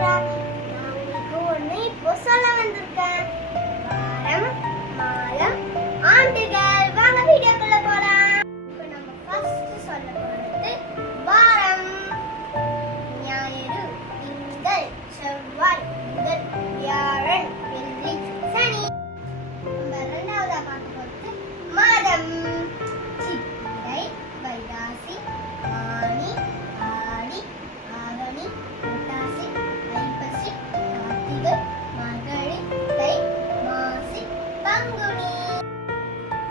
நான் உங்களுக்கு ஒண்ணு இப்போ சொல்ல வந்திருக்கேன். வாரம், மாதம், ஆண்டுகள். வாங்க வீடியோக்குள்ள போலாம். இப்போ நம்ம ஃபர்ஸ்ட் சொல்ல போறது வாரம். ஞாயிறு, திங்கள், செவ்வாய், புதன், வியாழன், வெள்ளி, சனி. நம்ம இரண்டாவதா பார்க்க போறது மாதம். சித்திரை, வைகாசி, ஆனி, ஆடி, ஆவணி, புரட்டாசி, ஐப்பசி, கார்த்திகை, மார்கழி, தை, மாசி, பங்குனி.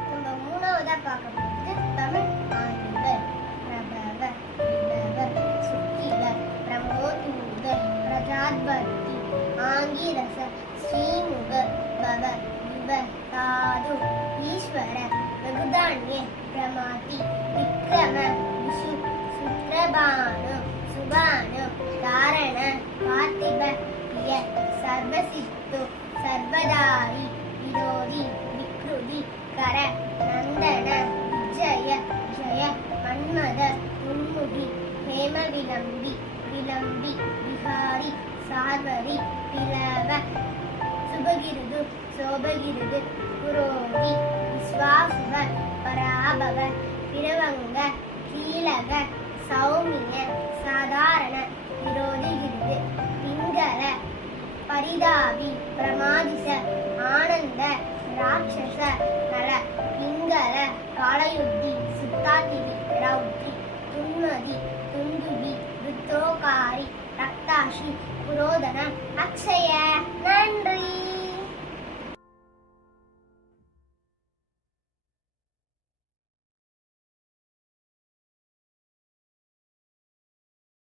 நம்ம மூணாவதா பார்க்க போறது தமிழ் ஆண்டுகள். பிரபவ, விபவ, சுக்கில, பிரமோதூத, பிரஜாபதி, ஆங்கிரச, ஸ்ரீமுக, பவ, யுவ, தாது, ஈஸ்வர, ரகுதான்ய, பிரமாதி, விக்ரம, விஷு, சுத்ரபானு, சுபானு, தாரண, பார்த்திப, பிரிய, சர்வசித்து, சர்வதாரி, விரோதி, விக்ருதி, கர, நந்தன, விஜய, ஜய, மன்மத, உன்முகி, ஹேம விளம்பி, விளம்பி, விகாரி, சார்வரி, பிளவ, சுபகிருது, சோபகிருது, புரோதி, விஸ்வாசுவ, பராபவ, பிரவங்க, கீலக, சௌமிய, சாதாரண, விரோதிகிருது, பிங்கள, பரிதாபி, பிரமாதிச, ஆனந்த, ராட்சச, நல, பிங்கள, காலயுத்தி, சுத்தாதிவி, ரௌத்ரி, துன்மதி, துந்துபி, ருத்தோகாரி, ரக்தாஷி, புரோதன, அக்ஷய. நன்றி.